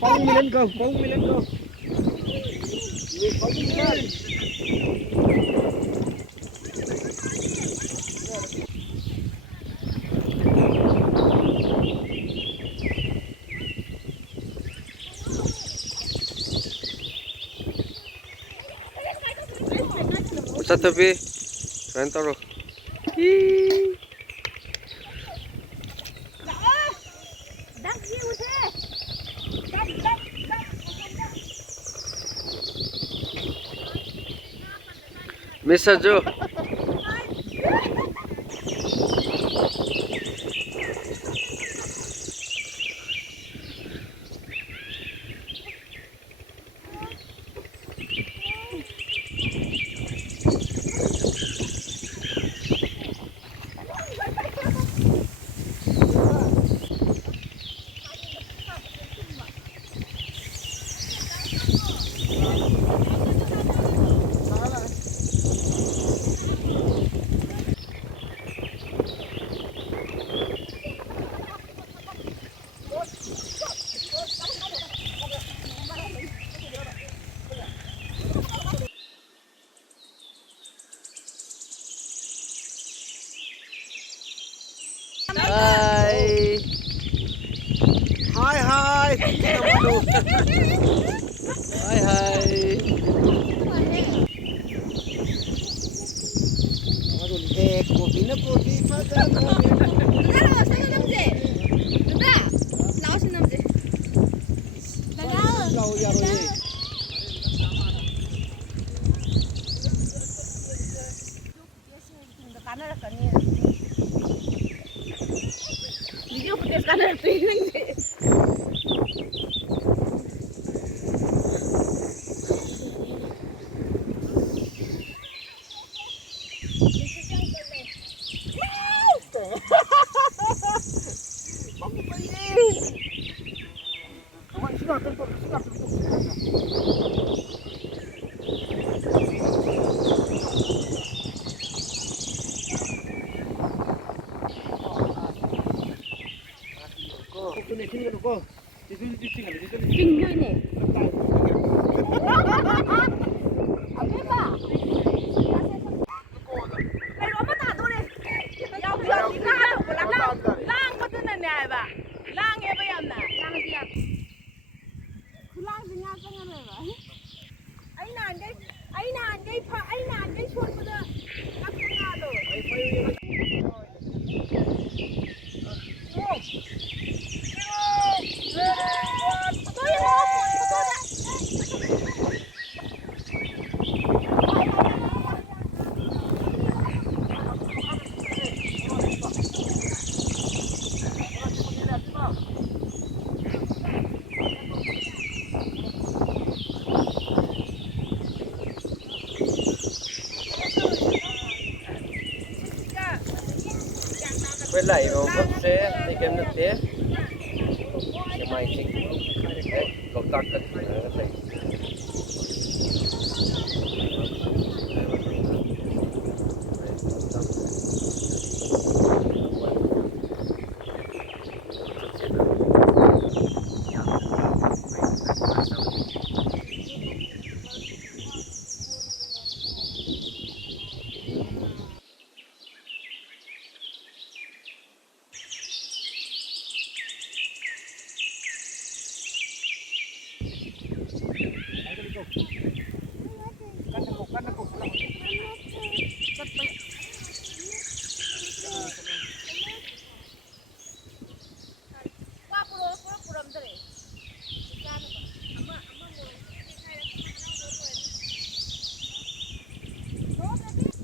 Phóng mi lên cơ, phóng mi lên cơ. Phóng mi lên. Sa tabi. Kain taro. Message jo. Hai. Hai hai. Hai hai. Kopi na kopi pada kopi. 누나 사는 남자. 누나 나오신 남자. 나가. Kau ya roye. Corner करनी है video footage corner training दे 빙균이 아빠ไปรถมาตัดดูดิยาวล่างก็ตัวนั้นเนี่ยบ้าล่างเงี้ยไปยังน่ะล่างเดียวคือล่างจะยากจังเลยบ้าไอ้นานได้พอไอ้นานได้ชวนมาเด้อรักกันงานเลยQuay lại vào góc xe thì kem nước té. Cái máy chính. Đấy, có cắt cắt thấy.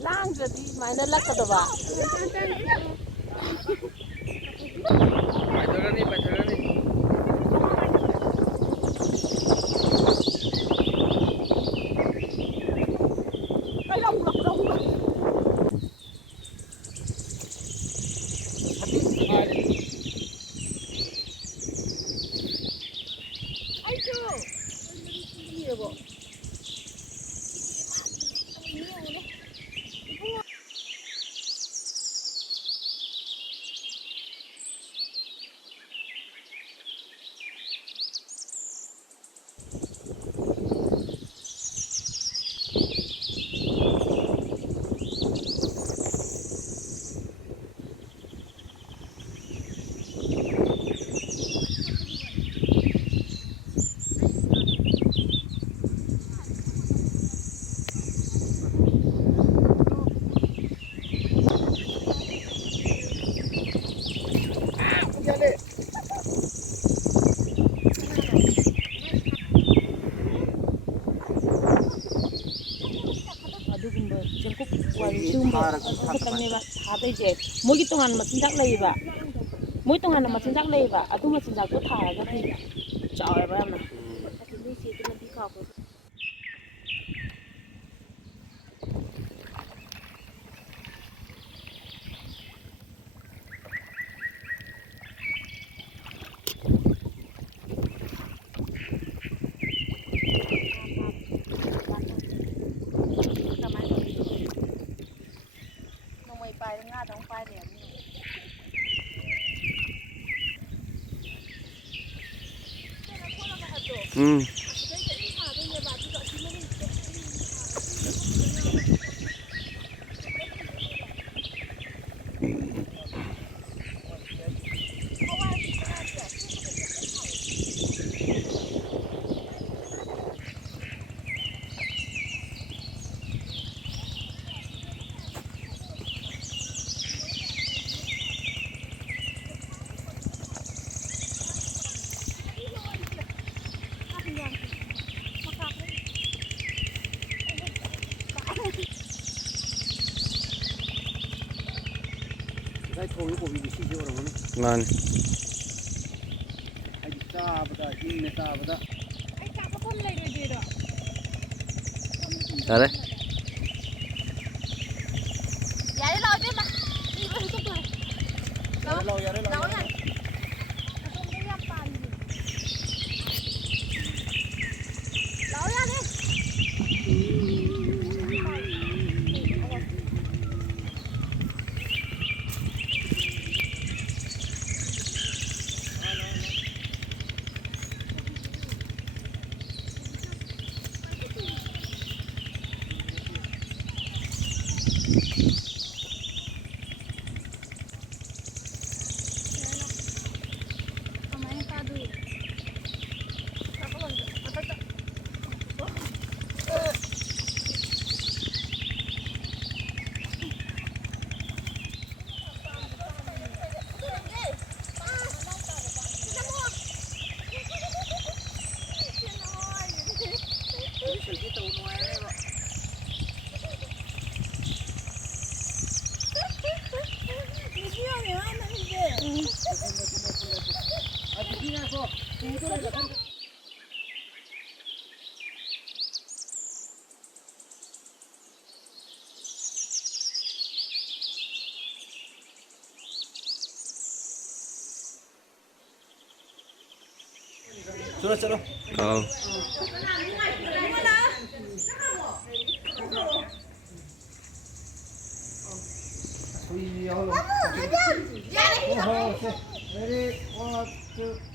ล่างจะดีไหมนั่นลักกระดาษ Pacaran nih. चले ꯑꯗꯨꯒꯨꯝꯕ ꯆꯦꯡꯀꯨꯞ ꯋꯥꯏꯔꯨ ꯁꯤꯒꯨꯝꯕ ꯈꯛꯇꯪꯅꯦꯕ ꯊꯥꯗꯣꯏꯁꯦ ꯃꯣꯏꯒꯤ ꯇꯣꯉꯥꯟꯕ ꯃꯆꯤꯟꯖꯥꯛ ꯂꯩꯌꯦꯕ ꯃꯣꯏ ꯇꯣꯉꯥꯟꯅ ꯃꯆꯤꯟꯖꯥꯛ ꯂꯩꯌꯦꯕ ꯑꯗꯨ ꯃꯆꯤꯟꯖꯥꯛꯇꯣ ꯊꯥꯔꯒꯗꯤ ꯆꯥꯎꯋꯦꯕ ꯌꯥꯝꯅ ꯅꯣꯡꯃꯩ ꯄꯥꯏꯔꯦ ꯉꯥꯗꯧ ꯄꯥꯏꯔꯦ थोड़ी को भी बिसी जो रहो ना मान आज चाबदा इन्ने चाबदा आई चापा कौन ले रहे देरा अरे यार लाओ दे ना ये बस तो लाओ यार लाओ यार तुम भी आप पानी लाओ यार दे चलो चलो हाँ Ready, 1, 2